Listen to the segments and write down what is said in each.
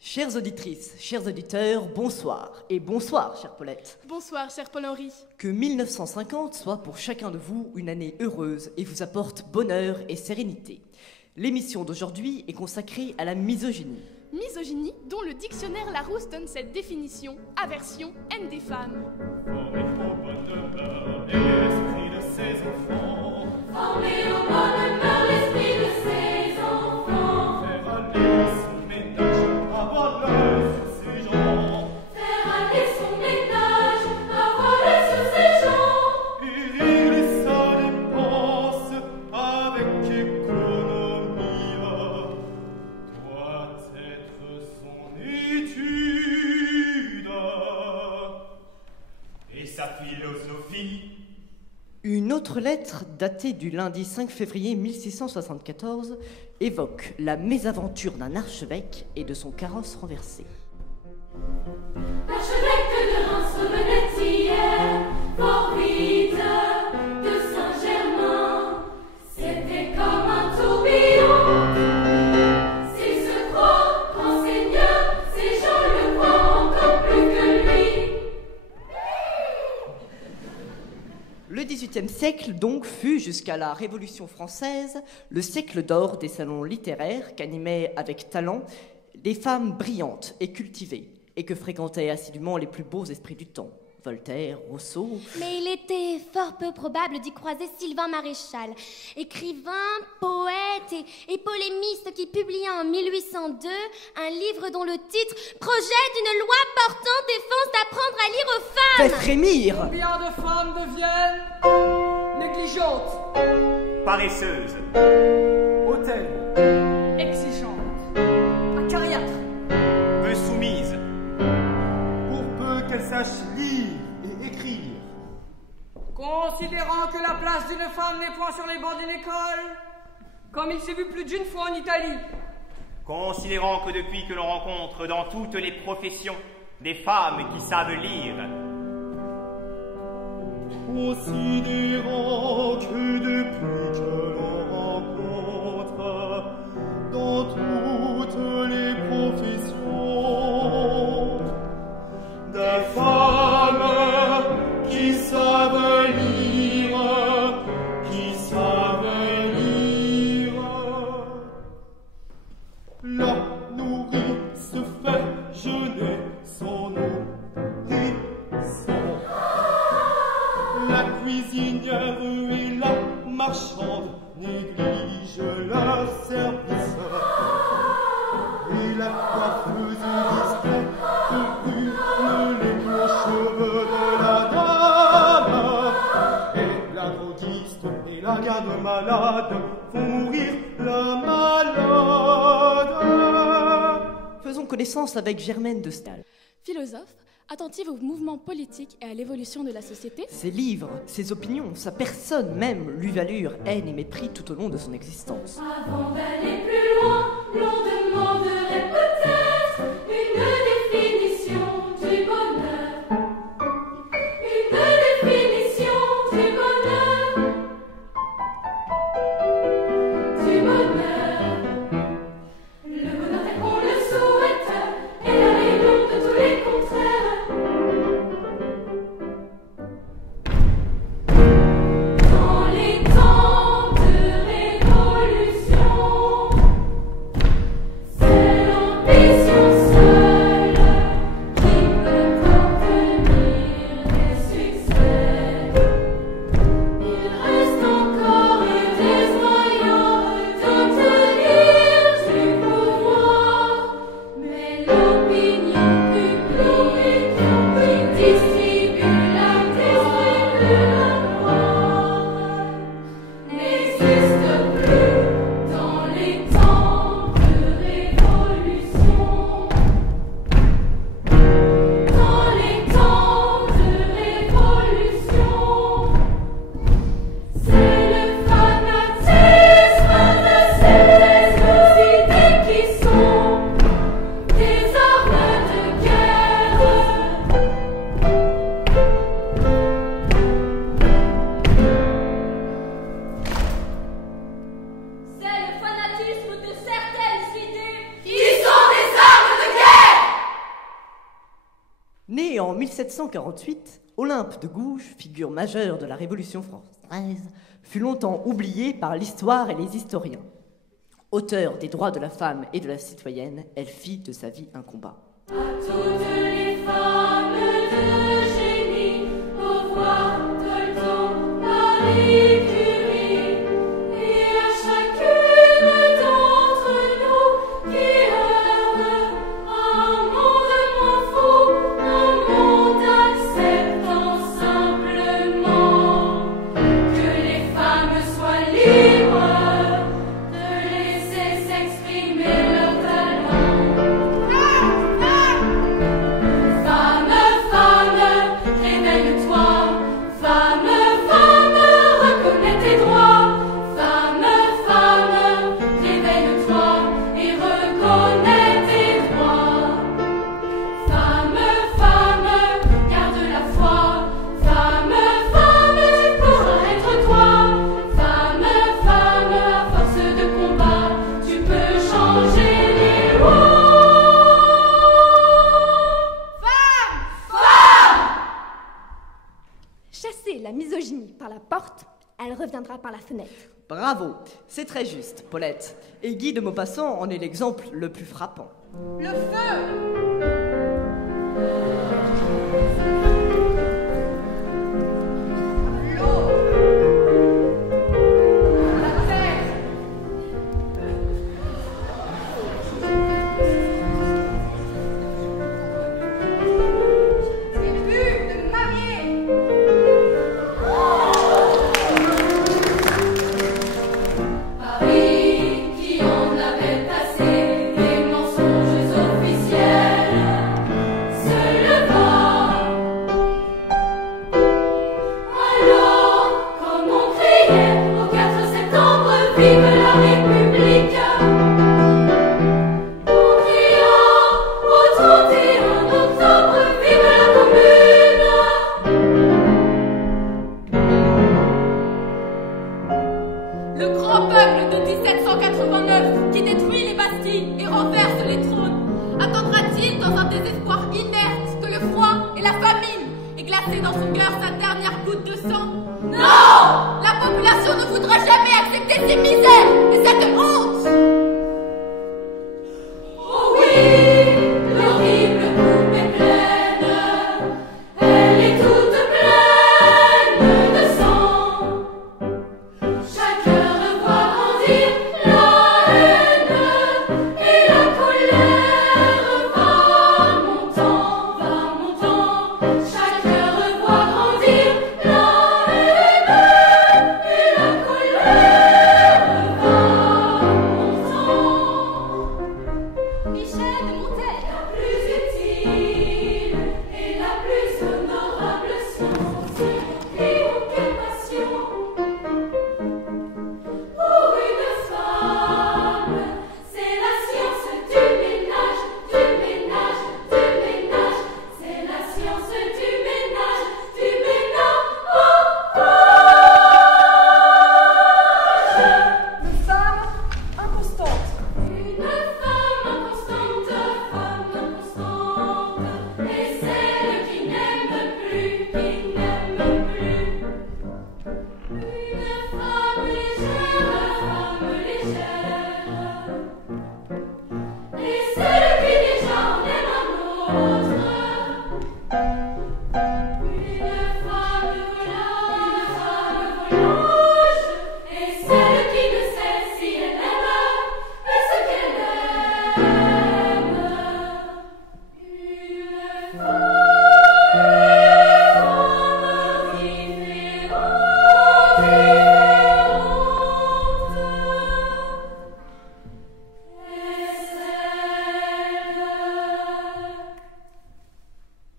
Chères auditrices, chers auditeurs, bonsoir. Et bonsoir, chère Paulette. Bonsoir, cher Paul-Henri. Que 1950 soit pour chacun de vous une année heureuse et vous apporte bonheur et sérénité. L'émission d'aujourd'hui est consacrée à la misogynie. Misogynie, dont le dictionnaire Larousse donne cette définition, aversion, haine des femmes. Formé au bonheur et l'esprit de ses enfants. Formé au bonheur l'esprit de ses enfants. Faire aller son ménage, avoir l'œil sur ses gens. Faire aller son ménage, avoir l'œil sur ses gens. Et régler sa dépense avec économie. Doit être son étude et sa philosophie. Une autre lettre, datée du lundi 5 février 1674, évoque la mésaventure d'un archevêque et de son carrosse renversé. L'archevêque de Reims revenait hier, fort vite, de Saint-Germain. C'était comme un tourbillon. S'il se croit grand seigneur, ces gens le croient encore plus que lui. Le XVIIIe siècle, donc, fut, jusqu'à la Révolution française, le siècle d'or des salons littéraires qu'animaient avec talent des femmes brillantes et cultivées, et que fréquentaient assidûment les plus beaux esprits du temps. Voltaire, Rousseau... Mais il était fort peu probable d'y croiser Sylvain Maréchal, écrivain, poète et polémiste qui publia en 1802 un livre dont le titre « Projet d'une loi portant défense d'apprendre à lire aux Fait femmes ». frémir! Combien de femmes deviennent négligentes, Paresseuse, hautaines, exigeantes, acariâtres, peu soumise, Pour peu qu'elle sache lire et écrire. considérant que la place d'une femme n'est point sur les bancs d'une école, comme il s'est vu plus d'une fois en Italie. considérant que depuis que l'on rencontre dans toutes les professions des femmes qui savent lire, Considérant que depuis que l'on rencontre dans toutes les professions des femmes qui savent lire, la nourrice fait jeûner son nourrisson. La cuisinière et la marchande négligent leur service. Et la coiffeuse discrète brûle les blonds cheveux de la dame. Et la droguiste et la garde malade font mourir la malade. Faisons connaissance avec Germaine de Staël. Philosophe, attentive aux mouvements politiques et à l'évolution de la société, Ses livres, ses opinions, sa personne même lui valurent haine et mépris tout au long de son existence. Avant d'aller plus loin, l'on demanderait peut-être une définition du bonheur. Une définition du bonheur. Du bonheur. Le bonheur tel qu'on le souhaite est la réunion de tous les contraires. Dans les temps de révolution, Né en 1748, Olympe de Gouges, figure majeure de la Révolution française, fut longtemps oubliée par l'histoire et les historiens. Auteure des droits de la femme et de la citoyenne, elle fit de sa vie un combat. À toutes les femmes de génie, Beauvoir, Dolto, Marie Curie, et à chacune d'entre nous qui œuvre un monde moins fou, un monde acceptant simplement que les femmes soient libres de laisser s'exprimer leur talent. Femme, femme, réveille-toi. Femme, femme, reconnais tes droits. Femme, femme, réveille-toi et reconnais tes droits. Femme, femme, garde la foi. Femme, femme, tu pourras être toi. Femme, femme, à force de combat, tu peux changer les lois. Chasser la misogynie par la porte, elle reviendra par la fenêtre. Bravo, c'est très juste, Paulette. Et Guy de Maupassant en est l'exemple le plus frappant. Le feu! L'eau! La terre! Les bulles mariées! Paris qui en avait assez des mensonges officiels se leva. Alors, comme on criait au 4 septembre, vive la République, on cria au 31 octobre, vive la Commune. Le grand peuple de 1789 qui détruit les Bastilles et renverse les trônes, attendra-t-il dans un désespoir inerte que le froid et la famine aient glacé dans son cœur sa dernière goutte de sang? Non! La population ne voudra jamais accepter ces misères et cette honte! Oh oui, l'horrible coupe est pleine, elle est toute pleine de sang. Chaque heure voit grandir la haine et la colère va montant. Chaque heure voit grandir la haine et la colère va montant. Michel de Montaigne. La plus utile et la plus honorable science, et aucune passion. Pour une femme, c'est la science du ménage. C'est la science du ménage. Une femme inconstante. Une femme inconstante, et celle qui n'aime plus. Une femme légère, et celle qui déjà en aime un autre. Une femme volage, et celle qui ne sait si elle aime et ce qu'elle aime. Une femme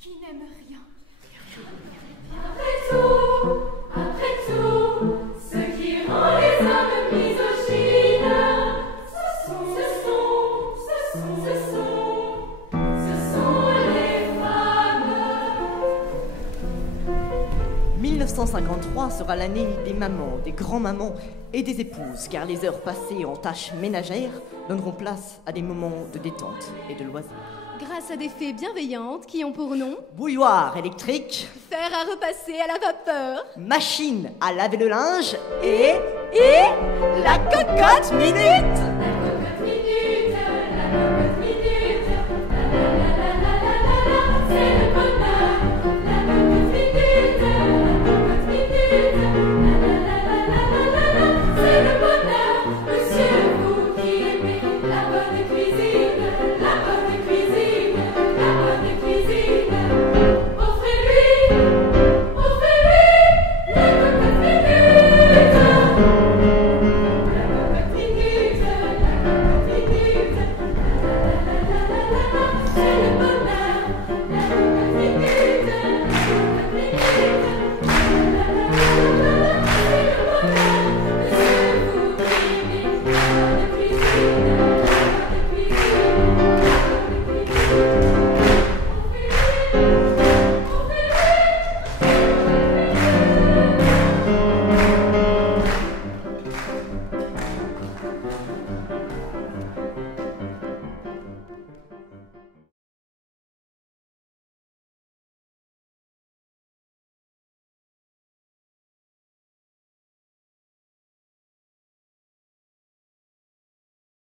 Qui n'aime rien. Après tout, ce qui rend les hommes misogynes, ce sont les femmes. 1953 sera l'année des mamans, des grands-mamans et des épouses, car les heures passées en tâches ménagères donneront place à des moments de détente et de loisirs. grâce à des fées bienveillantes qui ont pour nom bouilloire électrique, fer à repasser à la vapeur, machine à laver le linge et la cocotte minute.